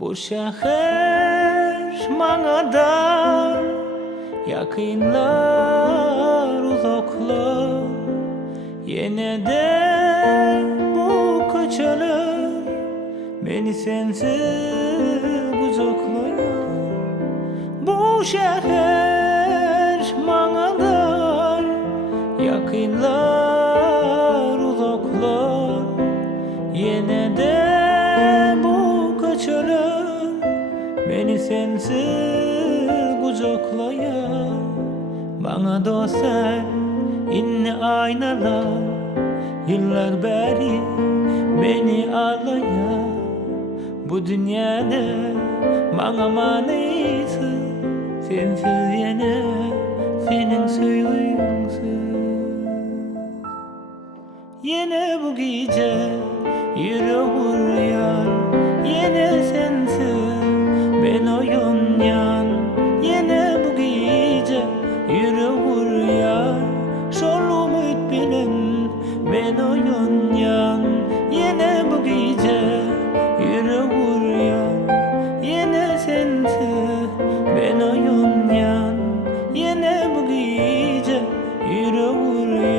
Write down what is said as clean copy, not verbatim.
Bu şehir bana dar, yakınlar uzaklar. Yine de bu köçeler beni sensiz kucaklıyor. Bu şehir bana dar, yakınlar uzaklar. Yine de bu köçeler beni sensiz kucaklıyor. Bana da sen inne aynalar, yıllar beri beni ağlaya. Bu dünyada bana manisi sensiz, yine senin sevgisiz. Yine bu gece yüreğim rüyar, yine sensiz ben oynayan. Yine bu gece yüreğim rüyar, şol umut bilen ben oynayan. Yine bu gece yüreğim rüyar, yine sensiz ben oynayan. Yine bu gece yüreğim rüyar.